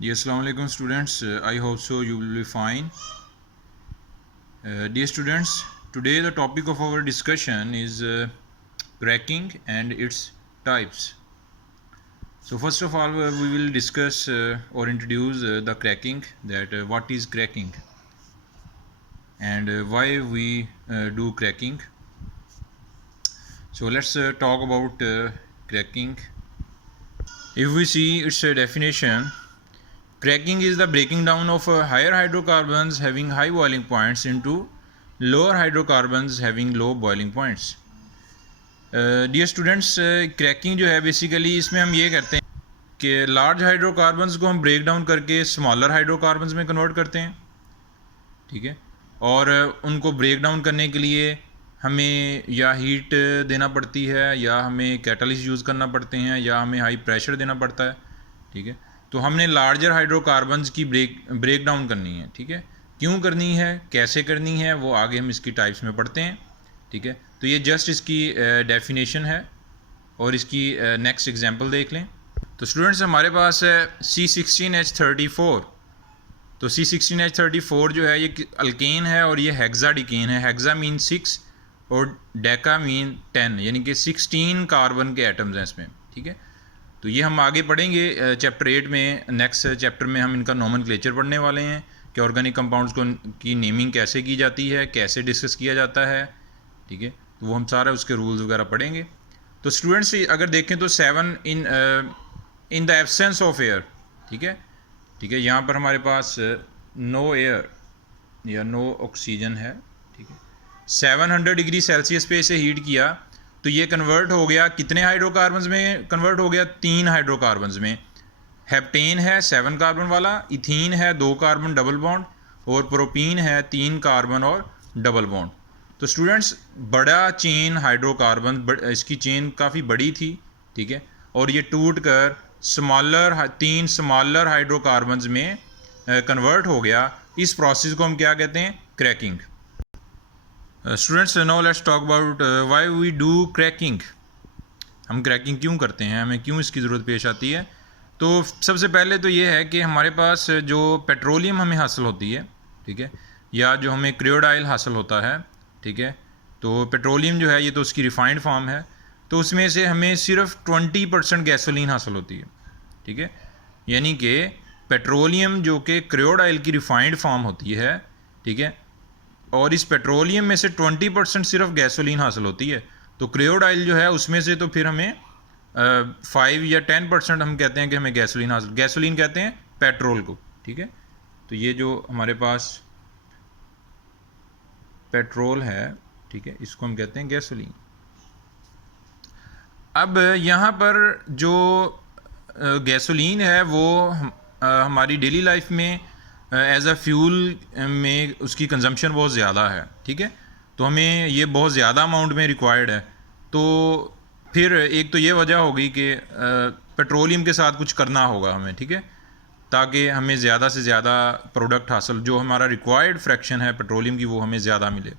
Yes, Assalamu alaikum students. I hope so you will be fine. Dear students, today the topic of our discussion is cracking and its types. So first of all, we will discuss or introduce the cracking, that what is cracking and why we do cracking. So let's talk about cracking. If we see its definition, cracking is the breaking down of higher hydrocarbons having high boiling points into lower hydrocarbons having low boiling points. Dear students, cracking जो है basically इसमें हम ये करते हैं कि large hydrocarbons को हम ब्रेक डाउन करके स्मॉलर हाइड्रोकार्बन्स में कन्वर्ट करते हैं, ठीक है। और उनको ब्रेक डाउन करने के लिए हमें या हीट देना पड़ती है, या हमें कैटलिस्ट यूज़ करना पड़ते हैं, या हमें हाई प्रेशर देना पड़ता है, ठीक है। तो हमने लार्जर हाइड्रोकार्बन्स की ब्रेक डाउन करनी है, ठीक है। क्यों करनी है, कैसे करनी है, वो आगे हम इसकी टाइप्स में पढ़ते हैं, ठीक है। तो ये जस्ट इसकी डेफिनेशन है और इसकी नेक्स्ट एग्जांपल देख लें। तो स्टूडेंट्स, हमारे पास है C16H34। तो C16H34 जो है ये अल्केन है और ये हेक्साडिकेन है। हेक्सा मीन 6 और डेका मीन 10, यानी कि 16 कार्बन के एटम्स हैं इसमें, ठीक है। तो ये हम आगे पढ़ेंगे चैप्टर 8 में। नेक्स्ट चैप्टर में हम इनका नोमेनक्लेचर पढ़ने वाले हैं कि ऑर्गेनिक कंपाउंड्स को की नेमिंग कैसे की जाती है, कैसे डिस्कस किया जाता है, ठीक है। तो वो हम सारा उसके रूल्स वगैरह पढ़ेंगे। तो स्टूडेंट्स अगर देखें तो 7 in the absence of air, ठीक है, ठीक है। यहाँ पर हमारे पास नो एयर या नो ऑक्सीजन है, ठीक है। 700 डिग्री सेल्सियस पे इसे हीट किया तो ये कन्वर्ट हो गया कितने हाइड्रोकार्बन्स में कन्वर्ट हो गया, 3 हाइड्रोकार्बन्स में। हेप्टेन है 7 कार्बन वाला, इथीन है 2 कार्बन डबल बॉन्ड, और प्रोपीन है 3 कार्बन और डबल बॉन्ड। तो स्टूडेंट्स, बड़ा चेन हाइड्रोकार्बन, इसकी चेन काफ़ी बड़ी थी, ठीक है। और ये टूट कर तीन स्मॉलर हाइड्रोकार्बन्स में कन्वर्ट हो गया। इस प्रोसेस को हम क्या कहते हैं, cracking. Students, now let's talk about why we do cracking. हम क्रैकिंग क्यों करते हैं, हमें क्यों इसकी ज़रूरत पेश आती है। तो सबसे पहले तो ये है कि हमारे पास जो पेट्रोलियम हमें हासिल होती है, ठीक है, या जो हमें क्रूड ऑयल हासिल होता है, ठीक है। तो पेट्रोलियम जो है ये तो उसकी रिफाइंड फॉर्म है, तो उसमें से हमें सिर्फ 20% गैसोलीन हासिल होती है, ठीक है। यानी कि पेट्रोलियम जो कि क्रूड ऑयल की रिफाइंड फॉर्म होती है, ठीक है, और इस पेट्रोलियम में से 20% सिर्फ गैसोलीन हासिल होती है। तो क्रूड ऑयल जो है उसमें से तो फिर हमें 5 या 10% हम कहते हैं कि हमें गैसोलीन हासिल, गैसोलीन कहते हैं पेट्रोल को, ठीक है। तो ये जो हमारे पास पेट्रोल है, ठीक है, इसको हम कहते हैं गैसोलीन। अब यहाँ पर जो गैसोलीन है वो हमारी डेली लाइफ में एज अ फ्यूल में उसकी कंजम्पशन बहुत ज़्यादा है, ठीक है। तो हमें ये बहुत ज़्यादा अमाउंट में रिक्वायर्ड है। तो फिर एक तो ये वजह होगी कि पेट्रोलियम के साथ कुछ करना होगा हमें, ठीक है, ताकि हमें ज़्यादा से ज़्यादा प्रोडक्ट हासिल, जो हमारा रिक्वायर्ड फ्रैक्शन है पेट्रोलियम की, वो हमें ज़्यादा मिले।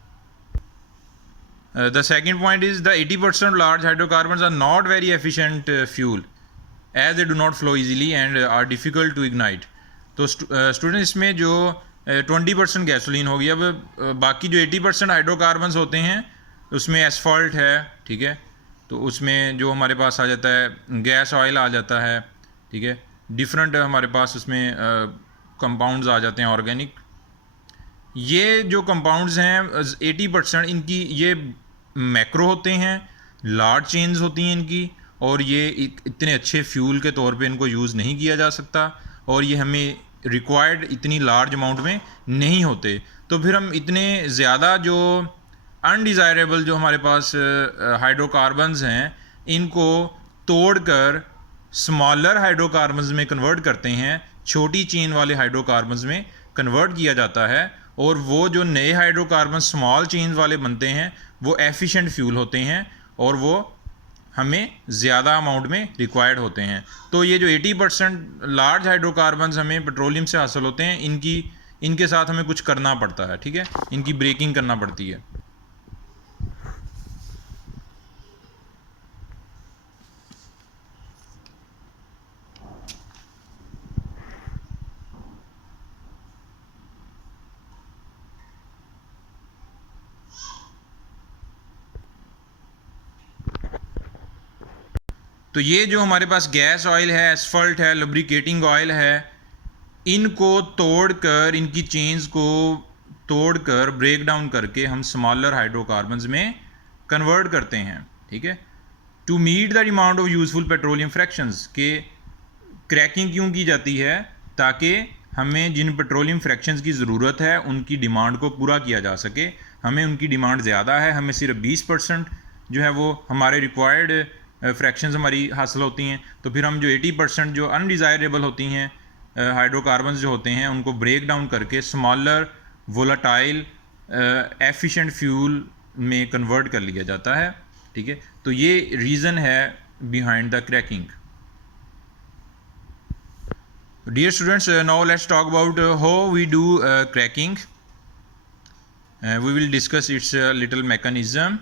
The second point is the 80% large hydrocarbons are not very efficient fuel as they do not flow easily and are difficult to ignite. तो स्टूडेंट इसमें जो 20% गैसोलीन होगी। अब बाकी जो 80% हाइड्रोकार्बन्स होते हैं उसमें एसफॉल्ट है, ठीक है। तो उसमें जो हमारे पास आ जाता है गैस ऑयल आ जाता है, ठीक है। डिफरेंट हमारे पास उसमें कंपाउंड्स आ जाते हैं ऑर्गेनिक। ये जो कंपाउंड्स हैं 80% इनकी ये मैक्रो होते हैं, लार्ज चेन्स होती हैं इनकी, और ये इतने अच्छे फ्यूल के तौर पे इनको यूज़ नहीं किया जा सकता, और ये हमें रिक्वायर्ड इतनी लार्ज अमाउंट में नहीं होते। तो फिर हम इतने ज़्यादा जो अनडिज़ायरेबल जो हमारे पास हाइड्रोकार्बन्स हैं इनको तोड़कर स्मॉलर हाइड्रोकार्बन्स में कन्वर्ट करते हैं, छोटी चेन वाले हाइड्रोकार्बन्स में कन्वर्ट किया जाता है, और वो जो नए हाइड्रोकार्बन स्मॉल चेन वाले बनते हैं वो एफिशिएंट फ्यूल होते हैं और वो हमें ज़्यादा अमाउंट में रिक्वायर्ड होते हैं। तो ये जो 80% लार्ज हाइड्रोकार्बन्स हमें पेट्रोलियम से हासिल होते हैं, इनके साथ हमें कुछ करना पड़ता है, ठीक है, इनकी ब्रेकिंग करना पड़ती है। तो ये जो हमारे पास गैस ऑयल है, एसफल्ट है, लुब्रिकेटिंग ऑयल है, इनको तोड़कर, इनकी चेन्स को तोड़कर, ब्रेक डाउन करके हम स्मॉलर हाइड्रोकार्बन्स में कन्वर्ट करते हैं, ठीक है। To meet the demand of useful petroleum fractions, के क्रैकिंग क्यों की जाती है, ताकि हमें जिन पेट्रोलियम फ्रैक्शंस की ज़रूरत है उनकी डिमांड को पूरा किया जा सके। हमें उनकी डिमांड ज़्यादा है, हमें सिर्फ 20% जो है वो हमारे रिक्वायर्ड फ्रैक्शंस हमारी हासिल होती हैं, तो फिर हम जो 80% जो अनडिज़ायरेबल होती हैं हाइड्रोकार्बन्स जो होते हैं उनको ब्रेक डाउन करके स्मॉलर वोलाटाइल एफिशिएंट फ्यूल में कन्वर्ट कर लिया जाता है, ठीक है। तो ये रीज़न है behind the cracking. Dear students, now let's talk about how we do cracking. We will discuss its little mechanism.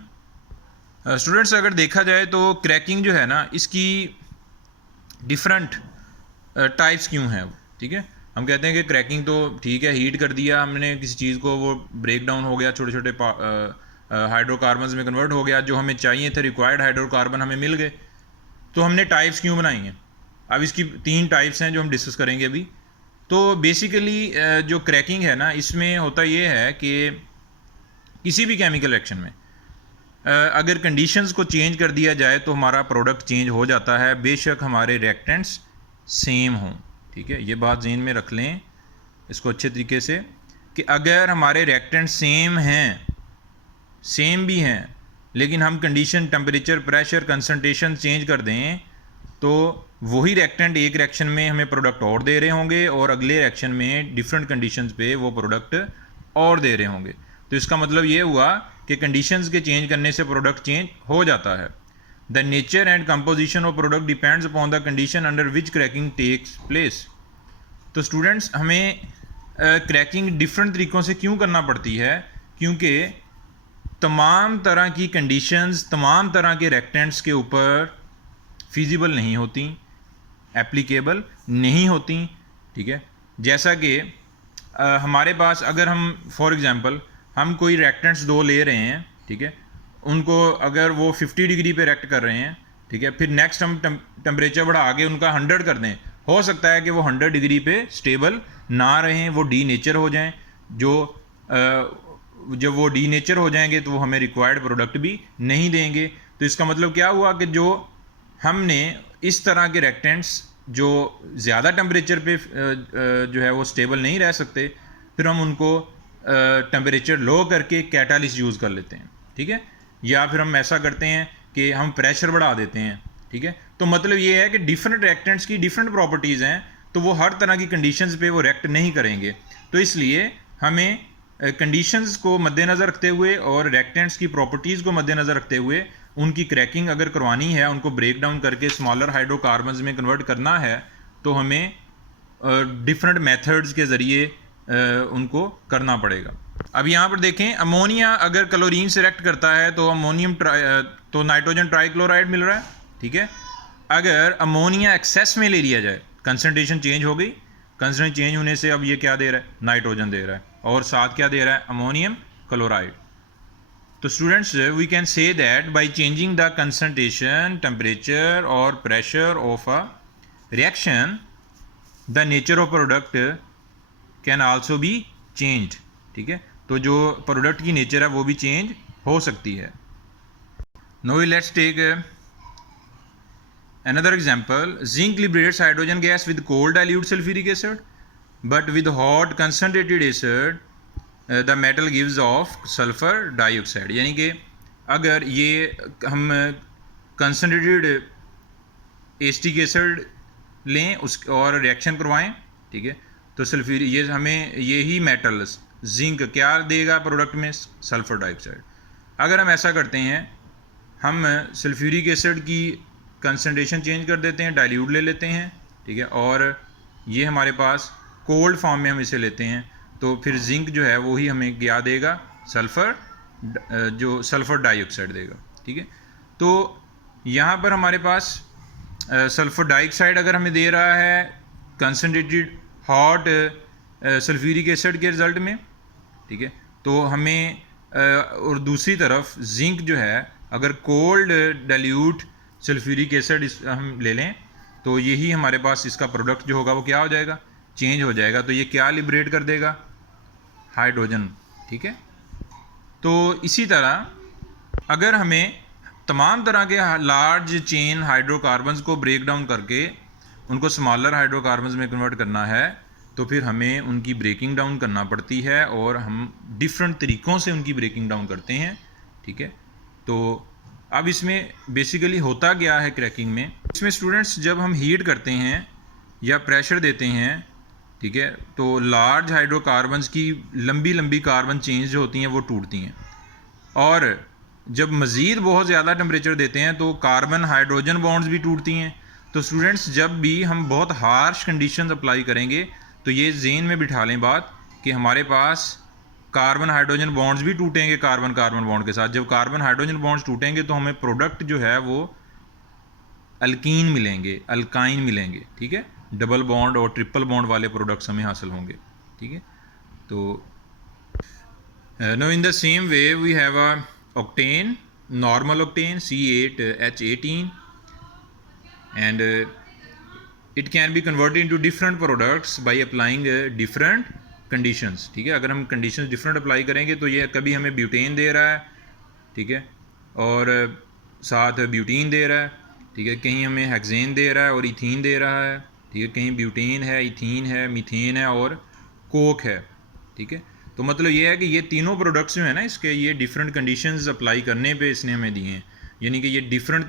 Students, अगर देखा जाए तो क्रैकिंग जो है ना, इसकी डिफरेंट टाइप्स क्यों हैं, ठीक है। हम कहते हैं कि क्रैकिंग तो ठीक है, हीट कर दिया हमने किसी चीज़ को, वो ब्रेक डाउन हो गया, छोटे छोटे हाइड्रोकार्बन्स में कन्वर्ट हो गया, जो हमें चाहिए थे रिक्वायर्ड हाइड्रोकार्बन हमें मिल गए। तो हमने टाइप्स क्यों बनाई हैं? अब इसकी 3 टाइप्स हैं जो हम डिस्कस करेंगे अभी। तो बेसिकली जो क्रैकिंग है ना, इसमें होता ये है कि किसी भी केमिकल रिएक्शन में अगर कंडीशंस को चेंज कर दिया जाए तो हमारा प्रोडक्ट चेंज हो जाता है, बेशक हमारे रिएक्टेंट्स सेम हों, ठीक है। ये बात ज़हन में रख लें इसको अच्छे तरीके से, कि अगर हमारे रिएक्टेंट्स सेम भी हैं, लेकिन हम condition, temperature, pressure, concentration change कर दें, तो वही रिएक्टेंट एक रिएक्शन में हमें प्रोडक्ट और दे रहे होंगे और अगले रिएक्शन में डिफरेंट कंडीशंस पे वो प्रोडक्ट और दे रहे होंगे। तो इसका मतलब ये हुआ कि कंडीशंस के चेंज करने से प्रोडक्ट चेंज हो जाता है। The nature and composition of product depends upon the condition under which cracking takes place. तो स्टूडेंट्स, हमें क्रैकिंग डिफरेंट तरीक़ों से क्यों करना पड़ती है? क्योंकि तमाम तरह की कंडीशंस तमाम तरह के रिएक्टेंट्स के ऊपर फिजिबल नहीं होती, एप्लीकेबल नहीं होती, ठीक है। जैसा कि हमारे पास अगर हम फॉर एग्जांपल हम कोई रिएक्टेंट्स 2 ले रहे हैं, ठीक है, उनको अगर वो 50 डिग्री पे रिएक्ट कर रहे हैं, ठीक है, फिर नेक्स्ट हम टेम्परेचर बढ़ा के उनका 100 कर दें, हो सकता है कि वो 100 डिग्री पे स्टेबल ना रहें, वो डी नेचर हो जाएं। जब वो डी नेचर हो जाएंगे तो वो हमें रिक्वायर्ड प्रोडक्ट भी नहीं देंगे। तो इसका मतलब क्या हुआ कि जो हमने इस तरह के रिएक्टेंट्स जो ज़्यादा टेम्परेचर पे जो है वो स्टेबल नहीं रह सकते, फिर हम उनको टेम्परेचर लो करके कैटालिस्ट यूज़ कर लेते हैं, ठीक है। या फिर हम ऐसा करते हैं कि हम प्रेशर बढ़ा देते हैं, ठीक है। तो मतलब ये है कि डिफरेंट रिएक्टेंट्स की डिफरेंट प्रॉपर्टीज़ हैं, तो वो हर तरह की कंडीशंस पे वो रिएक्ट नहीं करेंगे। तो इसलिए हमें कंडीशंस को मद्देनज़र रखते हुए और रिएक्टेंट्स की प्रॉपर्टीज़ को मद्देनज़र रखते हुए उनकी क्रैकिंग अगर करवानी है, उनको ब्रेक डाउन करके स्मॉलर हाइड्रोकार्बन्स में कन्वर्ट करना है, तो हमें डिफरेंट मेथड्स के ज़रिए उनको करना पड़ेगा। अब यहाँ पर देखें, अमोनिया अगर क्लोरीन से रिएक्ट करता है तो तो नाइट्रोजन ट्राइक्लोराइड मिल रहा है, ठीक है। अगर अमोनिया एक्सेस में ले लिया जाए, कंसनट्रेशन चेंज हो गई, कंसनट्रेशन चेंज होने से अब ये क्या दे रहा है, नाइट्रोजन दे रहा है, और साथ क्या दे रहा है, अमोनियम क्लोराइड। तो students, we can say that by changing the concentration, temperature और pressure of a reaction, the nature of product can also be changed, ठीक है। तो जो प्रोडक्ट की नेचर है वो भी चेंज हो सकती है। Now let's take another example. Zinc liberates hydrogen gas with cold dilute sulfuric acid, but with hot concentrated acid the metal gives off sulfur dioxide। यानी कि अगर ये हम कंसनट्रेटेड एसिटिक एसिड लें उस और रिएक्शन करवाएं, ठीक है, तो सल्फ्यूर ये हमें यही मेटल्स जिंक क्या देगा प्रोडक्ट में, सल्फर डाइऑक्साइड। अगर हम ऐसा करते हैं, हम सल्फ्यूरिक एसिड की कंसनट्रेशन चेंज कर देते हैं, डाइल्यूट ले लेते हैं, ठीक है, और ये हमारे पास कोल्ड फॉर्म में हम इसे लेते हैं, तो फिर जिंक जो है वही हमें क्या देगा, सल्फ़र, जो सल्फ़र डाइऑक्साइड देगा, ठीक है। तो यहाँ पर हमारे पास सल्फ़र डाइऑक्साइड अगर हमें दे रहा है कंसनट्रेटेड हॉट सल्फ्यूरिक एसिड के रिज़ल्ट में, ठीक है, तो हमें और दूसरी तरफ जिंक जो है अगर कोल्ड डाइल्यूट सल्फ्यूरिक एसिड हम ले लें तो यही हमारे पास इसका प्रोडक्ट जो होगा वो क्या हो जाएगा, चेंज हो जाएगा। तो ये क्या लिबरेट कर देगा, हाइड्रोजन। ठीक है, तो इसी तरह अगर हमें तमाम तरह के लार्ज चेन हाइड्रोकार्बन्स को ब्रेक डाउन करके उनको स्मॉलर हाइड्रोकार्बन्स में कन्वर्ट करना है तो फिर हमें उनकी ब्रेकिंग डाउन करना पड़ती है, और हम डिफरेंट तरीक़ों से उनकी ब्रेकिंग डाउन करते हैं। ठीक है, तो अब इसमें बेसिकली होता क्या है क्रैकिंग में, इसमें स्टूडेंट्स जब हम हीट करते हैं या प्रेशर देते हैं, ठीक है, तो लार्ज हाइड्रोकार्बन्स की लंबी लंबी कार्बन चेन्स जो होती हैं वो टूटती हैं, और जब मज़ीद बहुत ज़्यादा टेम्परेचर देते हैं तो कार्बन हाइड्रोजन बॉन्ड्स भी टूटती हैं। तो स्टूडेंट्स जब भी हम बहुत हार्श कंडीशंस अप्लाई करेंगे तो ये ज़हन में बिठा लें बात कि हमारे पास कार्बन हाइड्रोजन बॉन्ड्स भी टूटेंगे कार्बन कार्बन बॉन्ड के साथ। जब कार्बन हाइड्रोजन बॉन्ड्स टूटेंगे तो हमें प्रोडक्ट जो है वो अल्कीन मिलेंगे, अल्काइन मिलेंगे। ठीक है, डबल बॉन्ड और ट्रिपल बॉन्ड वाले प्रोडक्ट्स हमें हासिल होंगे। ठीक है, तो no in the same way we have a octane, normal octane C8H18, and it can be converted into different products by applying different conditions। ठीक है, अगर हम conditions different अप्लाई करेंगे तो ये कभी हमें ब्यूटेन दे रहा है, ठीक है, और साथ ब्यूटीन दे रहा है, ठीक है, कहीं हमें हेक्सेन दे रहा है और इथीन दे रहा है, ठीक है, कहीं ब्यूटेन है, इथीन है, मीथेन है और कोक है। ठीक है, तो मतलब ये है कि ये तीनों प्रोडक्ट्स जो है ना इसके, ये डिफरेंट कंडीशंस अप्लाई करने पे इसने हमें दिए हैं, यानी कि ये डिफरेंट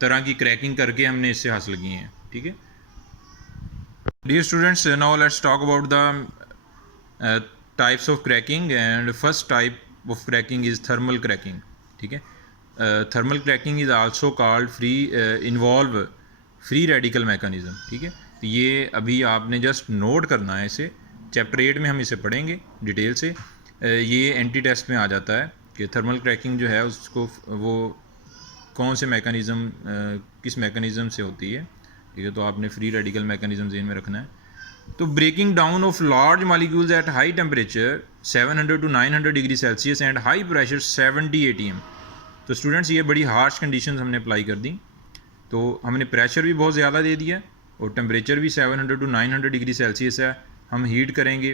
तरह की क्रैकिंग करके हमने इससे हासिल किए हैं। ठीक है, dear students, now let's talk about the types of cracking, and first type of cracking is thermal cracking. ठीक है, thermal cracking is also called involve free radical mechanism. ठीक है, तो ये अभी आपने जस्ट नोट करना है, इसे चैप्टर 8 में हम इसे पढ़ेंगे डिटेल से। ये एंटी टेस्ट में आ जाता है कि थर्मल क्रैकिंग जो है उसको वो कौन से मैकेनिज़्म किस मैकेनिज़्म से होती है। ठीक है, तो आपने फ्री रेडिकल मैकेनिज़्म ज़हन में रखना है। तो breaking down of large molecules at high temperature 700 to 900 degree Celsius and high pressure 70 atm। तो स्टूडेंट्स ये बड़ी हार्श कंडीशंस हमने अप्लाई कर दी, तो हमने प्रेशर भी बहुत ज़्यादा दे दिया और टेम्परेचर भी 700 to 900 डिग्री सेल्सियस है। हम हीट करेंगे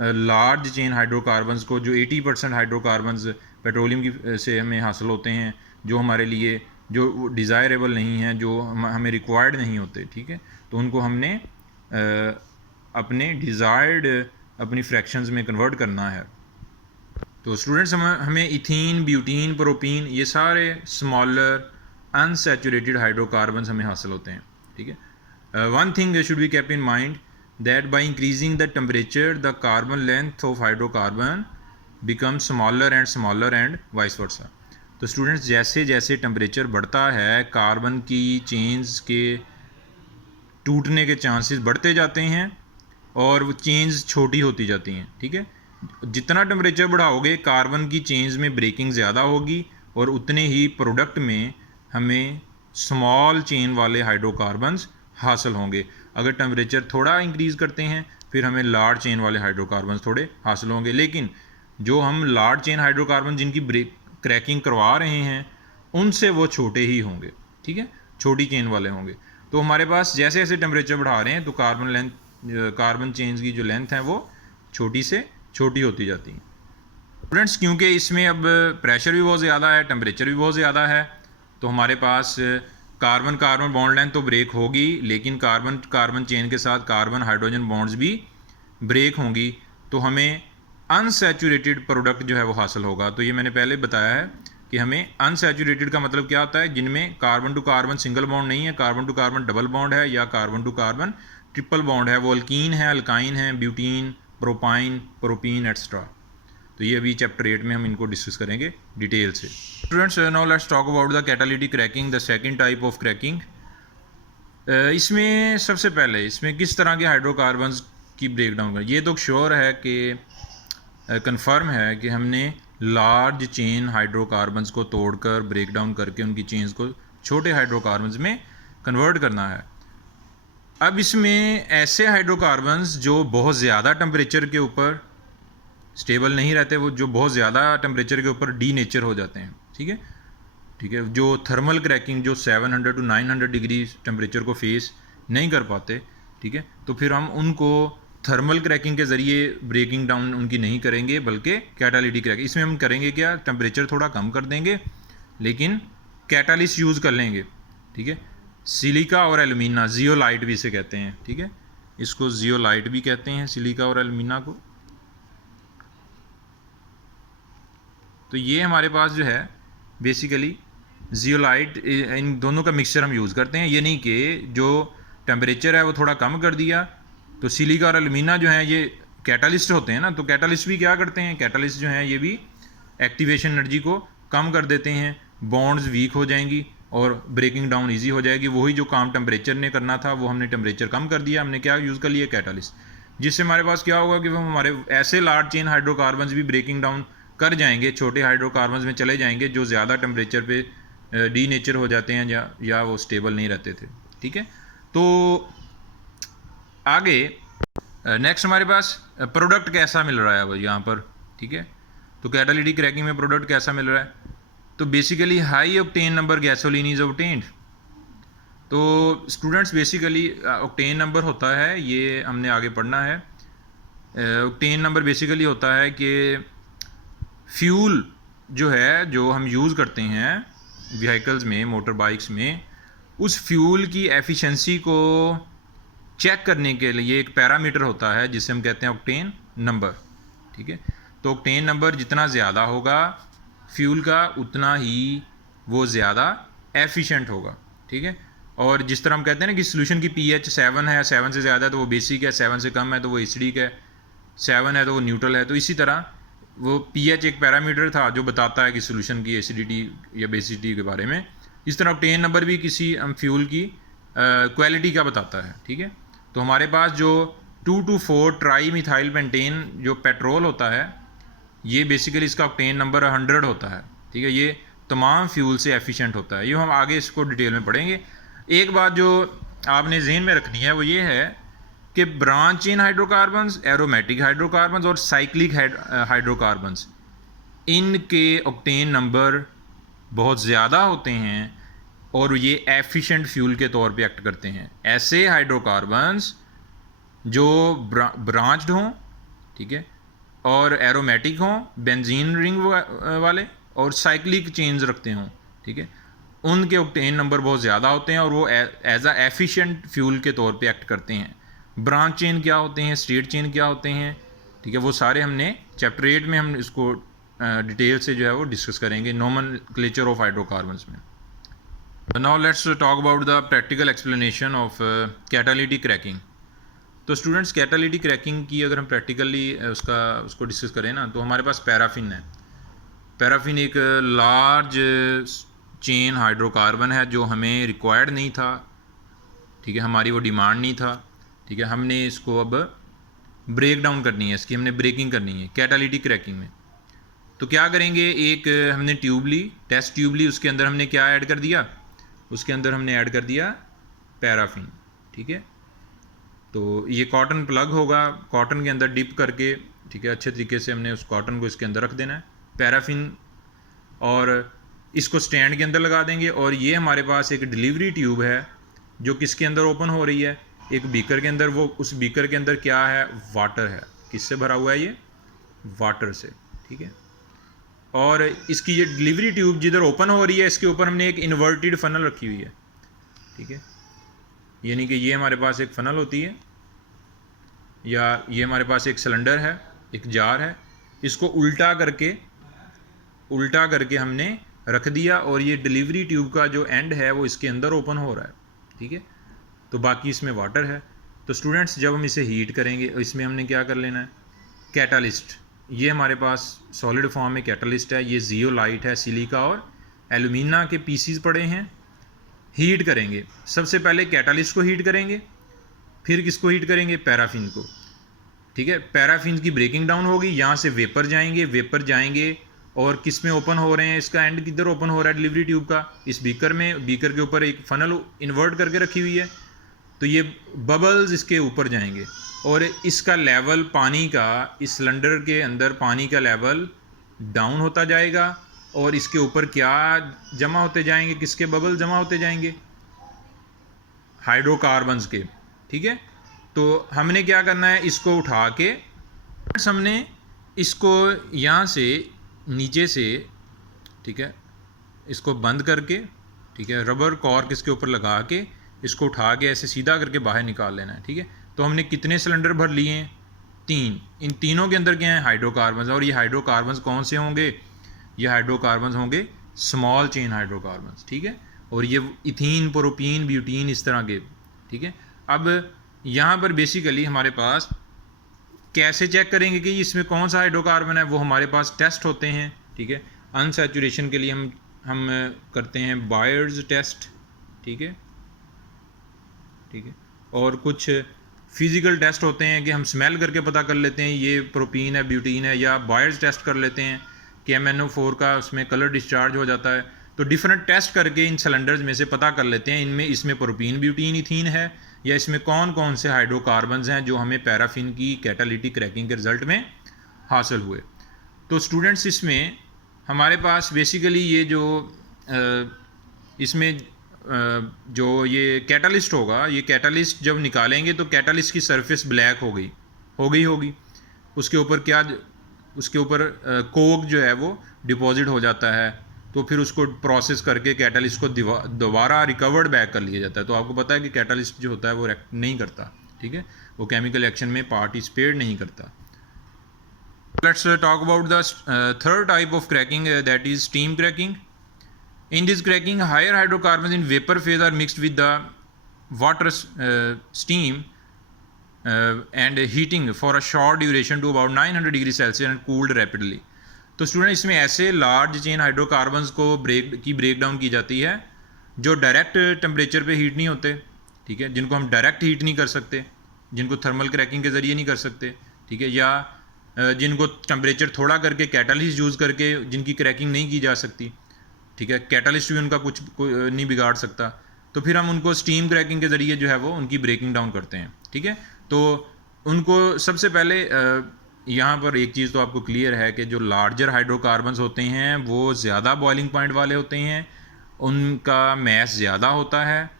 लार्ज चेन हाइड्रोकार्बन्स को, जो 80% हाइड्रोकार्बन्स पेट्रोलियम की से हमें हासिल होते हैं, जो हमारे लिए जो डिज़ायरेबल नहीं हैं, जो हमें रिक्वायर्ड नहीं होते। ठीक है, तो उनको हमने अपने डिज़ायर्ड अपनी फ्रैक्शंस में कन्वर्ट करना है। तो स्टूडेंट्स हमें इथीन, ब्यूटीन, प्रोपीन, ये सारे स्मॉलर अनसैचुरेटेड हाइड्रोकार्बन्स हमें हासिल होते हैं। ठीक है, one thing should be kept in mind that by increasing the temperature the carbon length of hydrocarbon becomes smaller and vice versa। तो स्टूडेंट्स जैसे जैसे टेम्परेचर बढ़ता है कार्बन की चेन्स के टूटने के चांसेस बढ़ते जाते हैं और वो चेन्स छोटी होती जाती हैं। ठीक है, जितना टेम्परेचर बढ़ाओगे कार्बन की चेन्स में ब्रेकिंग ज़्यादा होगी और उतने ही प्रोडक्ट में हमें स्मॉल चेन वाले हाइड्रोकार्बन्स हासिल होंगे। अगर टेम्परेचर थोड़ा इंक्रीज़ करते हैं फिर हमें लार्ज चेन वाले हाइड्रोकार्बन्स थोड़े हासिल होंगे, लेकिन जो हम लार्ज चेन हाइड्रोकार्बन जिनकी क्रैकिंग करवा रहे हैं उनसे वो छोटे ही होंगे। ठीक है, छोटी चेन वाले होंगे। तो हमारे पास जैसे जैसे टेम्परेचर बढ़ा रहे हैं तो कार्बन चेन्स की जो लेंथ है वो छोटी से छोटी होती जाती है। स्टूडेंट्स क्योंकि इसमें अब प्रेशर भी बहुत ज़्यादा है, टेम्परेचर भी बहुत ज़्यादा है, तो हमारे पास कार्बन कार्बन बॉन्ड लेंथ तो ब्रेक होगी, लेकिन कार्बन कार्बन चेन के साथ कार्बन हाइड्रोजन बॉन्ड्स भी ब्रेक होंगी, तो हमें अनसैचुरेटेड प्रोडक्ट जो है वो हासिल होगा। तो ये मैंने पहले बताया है कि हमें अनसैचुरेटेड का मतलब क्या होता है, जिनमें carbon to carbon single bond नहीं है, carbon to carbon double bond है या carbon to carbon triple bond है, वो अल्कीन है, अल्काइन है, ब्यूटीन, प्रोपाइन, प्रोपीन एक्स्ट्रा। तो ये अभी चैप्टर 8 में हम इनको डिस्कस करेंगे डिटेल से। Students now let's talk about the catalytic cracking, the second type of cracking. इसमें सबसे पहले इसमें किस तरह के हाइड्रोकार्बन्स की ब्रेक डाउन कर, ये तो श्योर है कि कंफर्म है कि हमने लार्ज चेन हाइड्रोकार्बन्स को तोड़कर ब्रेक डाउन करके उनकी चेन्स को छोटे हाइड्रोकार्बन्स में कन्वर्ट करना है। अब इसमें ऐसे हाइड्रोकार्बन्स जो बहुत ज़्यादा टेम्परेचर के ऊपर स्टेबल नहीं रहते, वो जो बहुत ज़्यादा टेम्परेचर के ऊपर डी नेचर हो जाते हैं। ठीक है, ठीक है, जो थर्मल क्रैकिंग जो 700 to 900 डिग्री टेम्परेचर को फेस नहीं कर पाते, ठीक है, तो फिर हम उनको थर्मल क्रैकिंग के ज़रिए ब्रेकिंग डाउन उनकी नहीं करेंगे, बल्कि कैटालिटिक क्रैकिंग इसमें हम करेंगे क्या, टेम्परेचर थोड़ा कम कर देंगे लेकिन कैटालिस्ट यूज़ कर लेंगे, ठीक है। सिलिका और एल्यूमिना, जियोलाइट भी इसे कहते हैं, ठीक है, इसको जियोलाइट भी कहते हैं सिलिका और एल्यूमिना को। तो ये हमारे पास जो है बेसिकली जियोलाइट, इन दोनों का मिक्सचर हम यूज़ करते हैं। ये नहीं कि जो टेम्परेचर है वो थोड़ा कम कर दिया तो सिलिका और एल्यूमिना जो है ये कैटालिस्ट होते हैं ना, तो कैटालिस्ट भी क्या करते हैं, कैटालिस्ट जो है ये भी एक्टिवेशन एनर्जी को कम कर देते हैं, बॉन्ड्स वीक हो जाएंगी और ब्रेकिंग डाउन ईजी हो जाएगी। वही जो काम टेम्परेचर ने करना था वो हमने टेम्परेचर कम कर दिया, हमने क्या यूज़ कर लिया, कैटालिस्ट, जिससे हमारे पास क्या होगा कि वो हमारे ऐसे लार्ज चेन हाइड्रोकार्बन्स भी ब्रेकिंग डाउन कर जाएंगे, छोटे हाइड्रोकार्बन्स में चले जाएंगे जो ज़्यादा टेम्परेचर पे डी नेचर हो जाते हैं या वो स्टेबल नहीं रहते थे, ठीक है। तो आगे नेक्स्ट हमारे पास प्रोडक्ट कैसा मिल रहा है वो यहाँ पर, ठीक है। तो कैटालिटिक क्रैकिंग में प्रोडक्ट कैसा मिल रहा है, तो basically high octane number gasoline is obtained. तो स्टूडेंट्स बेसिकली ऑक्टेन नंबर होता है, ये हमने आगे पढ़ना है। ऑक्टेन नंबर बेसिकली होता है कि फ्यूल जो है जो हम यूज़ करते हैं व्हीकल्स में, मोटर बाइक्स में, उस फ्यूल की एफिशिएंसी को चेक करने के लिए एक पैरामीटर होता है जिसे हम कहते हैं ऑक्टेन नंबर, ठीक है। तो ऑक्टेन नंबर जितना ज़्यादा होगा फ्यूल का उतना ही वो ज़्यादा एफिशिएंट होगा, ठीक है। और जिस तरह हम कहते हैं ना कि सोल्यूशन की पीएच 7 है, 7 से ज़्यादा है तो वो बेसिक है, 7 से कम है तो वो एसिडिक है, 7 है तो वो न्यूट्रल है। तो इसी तरह वो पीएच एक पैरामीटर था जो बताता है कि सोल्यूशन की एसिडिटी या बेसिडिटी के बारे में। इस तरह ऑक्टेन नंबर भी किसी फ्यूल की क्वालिटी का बताता है, ठीक है। तो हमारे पास जो 2 to 4 ट्राई मिथाइल पेंटेन जो पेट्रोल होता है ये बेसिकली इसका ऑक्टेन नंबर 100 होता है, ठीक है। ये तमाम फ्यूल से एफिशिएंट होता है, ये हम आगे इसको डिटेल में पढ़ेंगे। एक बात जो आपने जहन में रखनी है वो ये है कि branch chain hydrocarbons, aromatic hydrocarbons और साइक्लिक हाइड्रोकार्बन्स, इनके ऑक्टेन नंबर बहुत ज़्यादा होते हैं और ये एफिशिएंट फ्यूल के तौर पे एक्ट करते हैं। ऐसे हाइड्रोकार्बन्स जो ब्रांच्ड हों, ठीक है, और एरोमेटिक हों, बेंजीन रिंग वाले, और साइक्लिक चेन्स रखते हों, ठीक है, उनके ऑक्टेन नंबर बहुत ज़्यादा होते हैं और वो एज अ एफिशिएंट फ्यूल के तौर पे एक्ट करते हैं। ब्रांच चेन क्या होते हैं, स्ट्रेट चेन क्या होते हैं, ठीक है, वो सारे हमने चैप्टर 8 में हम इसको डिटेल से जो है वो डिस्कस करेंगे, नोमेनक्लेचर ऑफ हाइड्रोकार्बन्स में। Now let's talk about the practical explanation of catalytic cracking. तो स्टूडेंट्स कैटालिटिक क्रैकिंग की अगर हम प्रैक्टिकली उसको डिस्कस करें ना, तो हमारे पास पैराफिन है। पैराफिन एक लार्ज चेन हाइड्रोकार्बन है जो हमें रिक्वायर्ड नहीं था, ठीक है, हमारी वो डिमांड नहीं था, ठीक है। हमने इसको अब ब्रेक डाउन करनी है, इसकी हमने ब्रेकिंग करनी है कैटालिटिक क्रैकिंग में। तो क्या करेंगे, एक हमने ट्यूब ली, टेस्ट ट्यूब ली, उसके अंदर हमने क्या ऐड कर दिया, उसके अंदर हमने ऐड कर दिया पैराफिन, ठीक है। तो ये कॉटन प्लग होगा, कॉटन के अंदर डिप करके, ठीक है, अच्छे तरीके से हमने उस कॉटन को इसके अंदर रख देना है पैराफिन, और इसको स्टैंड के अंदर लगा देंगे। और ये हमारे पास एक डिलीवरी ट्यूब है जो किसके अंदर ओपन हो रही है, एक बीकर के अंदर। वो उस बीकर के अंदर क्या है, वाटर है। किससे भरा हुआ है ये, वाटर से, ठीक है। और इसकी ये डिलीवरी ट्यूब जिधर ओपन हो रही है इसके ऊपर हमने एक इन्वर्टेड फनल रखी हुई है, ठीक है। यानी कि ये हमारे पास एक फनल होती है या ये हमारे पास एक सिलेंडर है, एक जार है, इसको उल्टा करके हमने रख दिया और ये डिलीवरी ट्यूब का जो एंड है वो इसके अंदर ओपन हो रहा है, ठीक है। तो बाकी इसमें वाटर है। तो स्टूडेंट्स जब हम इसे हीट करेंगे इसमें हमने क्या कर लेना है, कैटालिस्ट, ये हमारे पास सॉलिड फॉर्म में कैटालिस्ट है, ये जियोलाइट है, सिलिका और एल्यूमिना के पीसीज पड़े हैं। हीट करेंगे, सबसे पहले कैटालिस्ट को हीट करेंगे, फिर किसको हीट करेंगे, पैराफिन को, ठीक है। पैराफिन की ब्रेकिंग डाउन होगी, यहाँ से वेपर जाएंगे और किस में ओपन हो रहे हैं, इसका एंड किधर ओपन हो रहा है, डिलीवरी ट्यूब का, इस बीकर में। बीकर के ऊपर एक फनल इन्वर्ट करके रखी हुई है, तो ये बबल्स इसके ऊपर जाएंगे और इसका लेवल पानी का, इस सिलेंडर के अंदर पानी का लेवल डाउन होता जाएगा और इसके ऊपर क्या जमा होते जाएंगे, किसके बबल जमा होते जाएंगे, हाइड्रोकार्बन्स के। ठीक है, तो हमने क्या करना है, इसको उठा के हमने इसको यहाँ से नीचे से, ठीक है, इसको बंद करके, ठीक है, रबर कॉर्क इसके ऊपर लगा के इसको उठा के ऐसे सीधा करके बाहर निकाल लेना है। ठीक है, तो हमने कितने सिलेंडर भर लिए हैं, 3। इन तीनों के अंदर क्या है, हाइड्रोकार्बन्स। और ये हाइड्रोकार्बन्स कौन से होंगे, ये हाइड्रोकार्बन्स होंगे स्मॉल चेन हाइड्रोकार्बन्स। ठीक है, और ये इथीन, प्रोपीन, ब्यूटीन, इस तरह के। ठीक है, अब यहाँ पर बेसिकली हमारे पास कैसे चेक करेंगे कि इसमें कौन सा हाइड्रोकार्बन है, वो हमारे पास टेस्ट होते हैं। ठीक है, अनसैचुरेशन के लिए हम करते हैं बायर्स टेस्ट। ठीक है, ठीक है, और कुछ फिज़िकल टेस्ट होते हैं कि हम स्मेल करके पता कर लेते हैं ये प्रोपीन है, ब्यूटीन है, या बायर्स टेस्ट कर लेते हैं कि MnO4 का उसमें कलर डिस्चार्ज हो जाता है। तो डिफरेंट टेस्ट करके इन सिलेंडर्स में से पता कर लेते हैं इसमें प्रोपीन, ब्यूटीन, इथीन है, या इसमें कौन कौन से हाइड्रोकार्बन्स हैं जो हमें पैराफिन की कैटालिटिक क्रैकिंग के रिजल्ट में हासिल हुए। तो स्टूडेंट्स, इसमें हमारे पास बेसिकली ये जो इसमें जो ये कैटालिस्ट होगा, ये कैटालिस्ट जब निकालेंगे तो कैटालिस्ट की सरफेस ब्लैक होगी। उसके ऊपर कोक जो है वो डिपॉजिट हो जाता है। तो फिर उसको प्रोसेस करके कैटालिस्ट को दोबारा रिकवर्ड बैक कर लिया जाता है। तो आपको पता है कि कैटालिस्ट जो होता है वो रिएक्ट नहीं करता। ठीक है, वो केमिकल एक्शन में पार्टिसिपेट नहीं करता। Let's talk about the third type of cracking, that is steam cracking. In this cracking, higher hydrocarbons in vapor phase are mixed with the water steam and heating for a short duration to about 900 degree Celsius and cooled rapidly. तो student, इसमें ऐसे large chain hydrocarbons को break down की जाती है जो direct temperature पे heat नहीं होते। ठीक है, जिनको हम डायरेक्ट हीट नहीं कर सकते, जिनको थर्मल क्रैकिंग के ज़रिए नहीं कर सकते। ठीक है, या जिनको टेम्परेचर थोड़ा करके कैटालिस्ट यूज़ करके जिनकी क्रैकिंग नहीं की जा सकती। ठीक है, कैटालिस्ट भी उनका कुछ नहीं बिगाड़ सकता। तो फिर हम उनको स्टीम क्रैकिंग के ज़रिए जो है वो उनकी ब्रेकिंग डाउन करते हैं। ठीक है, तो उनको सबसे पहले यहाँ पर एक चीज़ तो आपको क्लियर है कि जो लार्जर हाइड्रोकार्बन्स होते हैं वो ज़्यादा बॉइलिंग पॉइंट वाले होते हैं, उनका मैस ज़्यादा होता है।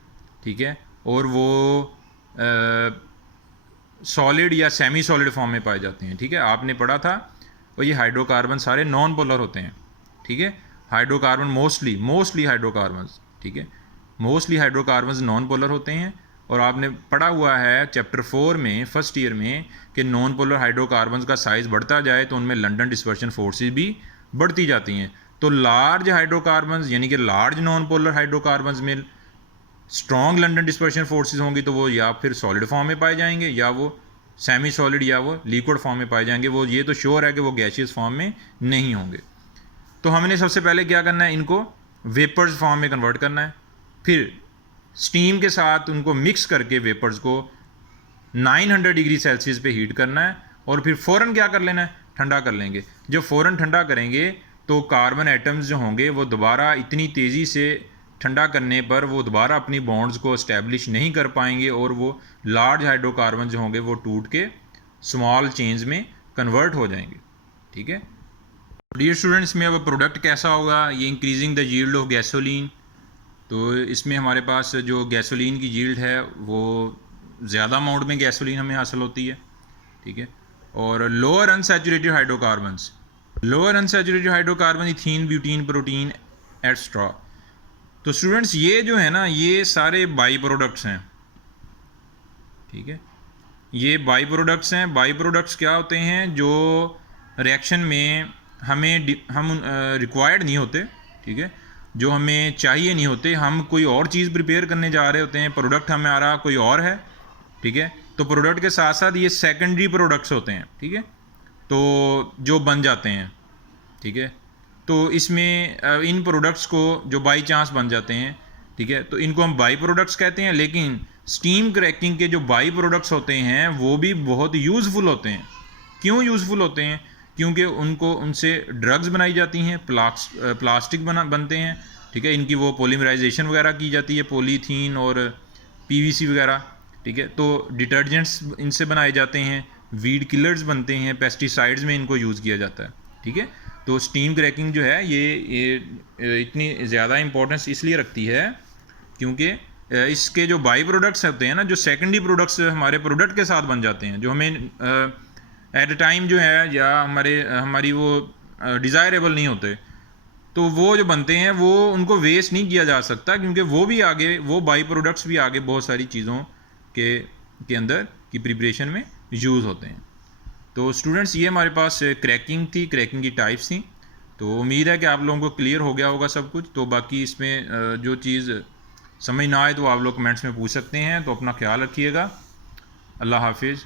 ठीक है, और वो सॉलिड या सेमी सॉलिड फॉर्म में पाए जाते हैं। ठीक है, आपने पढ़ा था, और ये हाइड्रोकार्बन सारे नॉन पोलर होते हैं। ठीक है, हाइड्रोकार्बन मोस्टली हाइड्रोकार्बन्स, ठीक है, मोस्टली हाइड्रोकार्बन्स नॉन पोलर होते हैं। और आपने पढ़ा हुआ है चैप्टर 4 में, फर्स्ट ईयर में, कि नॉन पोलर हाइड्रोकार्बन्स का साइज़ बढ़ता जाए तो उनमें लंडन डिस्पर्शन फोर्सेस भी बढ़ती जाती हैं। तो लार्ज हाइड्रोकार्बन्स यानी कि लार्ज नॉन पोलर हाइड्रोकार्बन्स में स्ट्रॉन्ग लंडन डिस्पर्शन फोर्सेस होंगी, तो वो या फिर सॉलिड फॉर्म में पाए जाएंगे, या वो सेमी सॉलिड या वो लिक्विड फॉर्म में पाए जाएंगे। वो ये तो श्योर है कि वो गैसियस फॉर्म में नहीं होंगे। तो हमने सबसे पहले क्या करना है, इनको वेपर्स फॉर्म में कन्वर्ट करना है, फिर स्टीम के साथ उनको मिक्स करके वेपर्स को 900 डिग्री सेल्सियस पे हीट करना है, और फिर फ़ौरन क्या कर लेना है, ठंडा कर लेंगे। जब फ़ौरन ठंडा करेंगे तो कार्बन एटम्स जो होंगे वो दोबारा इतनी तेज़ी से ठंडा करने पर वो दोबारा अपनी बॉन्ड्स को इस्टेब्लिश नहीं कर पाएंगे, और वो लार्ज हाइड्रोकार्बन जो होंगे वो टूट के स्मॉल चेन्स में कन्वर्ट हो जाएंगे। ठीक है, डियर स्टूडेंट्स, में अब प्रोडक्ट कैसा होगा, ये increasing the yield of gasoline. तो इसमें हमारे पास जो गैसोलीन की यील्ड है वो ज़्यादा अमाउंट में गैसोलीन हमें हासिल होती है। ठीक है, और lower unsaturated hydrocarbon ethene, butene, protein etcetera. तो स्टूडेंट्स, ये जो है ना, ये सारे बाई प्रोडक्ट्स हैं। ठीक है, ये बाई प्रोडक्ट्स हैं। बाई प्रोडक्ट्स क्या होते हैं, जो रिएक्शन में हम रिक्वायर्ड नहीं होते। ठीक है, जो हमें चाहिए नहीं होते, हम कोई और चीज़ प्रिपेयर करने जा रहे होते हैं, प्रोडक्ट हमारा कोई और है। ठीक है, तो प्रोडक्ट के साथ साथ ये सेकेंडरी प्रोडक्ट्स होते हैं। ठीक है, तो जो बन जाते हैं। ठीक है, तो इसमें इन प्रोडक्ट्स को जो बाई चांस बन जाते हैं, ठीक है, तो इनको हम बाई प्रोडक्ट्स कहते हैं। लेकिन स्टीम क्रैकिंग के जो बाई प्रोडक्ट्स होते हैं वो भी बहुत यूज़फुल होते हैं। क्यों यूज़फुल होते हैं? क्योंकि उनसे ड्रग्स बनाई जाती हैं, प्लास्टिक बनते हैं। ठीक है, इनकी वो पॉलीमराइजेशन वगैरह की जाती है, पॉलीथीन और PVC वगैरह। ठीक है, तो डिटर्जेंट्स इनसे बनाए जाते हैं, वीड किलर्स बनते हैं, पेस्टिसाइड्स में इनको यूज़ किया जाता है। ठीक है, तो स्टीम क्रैकिंग जो है ये इतनी ज़्यादा इम्पोर्टेंस इसलिए रखती है क्योंकि इसके जो बाई प्रोडक्ट्स होते हैं ना, जो सेकेंडरी प्रोडक्ट्स हमारे प्रोडक्ट के साथ बन जाते हैं, जो हमें एट अ टाइम जो है या हमारी वो डिज़ायरेबल नहीं होते, तो वो जो बनते हैं वो उनको वेस्ट नहीं किया जा सकता, क्योंकि वो भी आगे, वो बाई प्रोडक्ट्स भी आगे बहुत सारी चीज़ों के अंदर की प्रिपरेशन में यूज़ होते हैं। तो स्टूडेंट्स, ये हमारे पास क्रैकिंग थी, क्रैकिंग की टाइप्स थी। तो उम्मीद है कि आप लोगों को क्लियर हो गया होगा सब कुछ। तो बाकी इसमें जो चीज़ समझ ना आए तो आप लोग कमेंट्स में पूछ सकते हैं। तो अपना ख्याल रखिएगा। अल्लाह हाफिज़।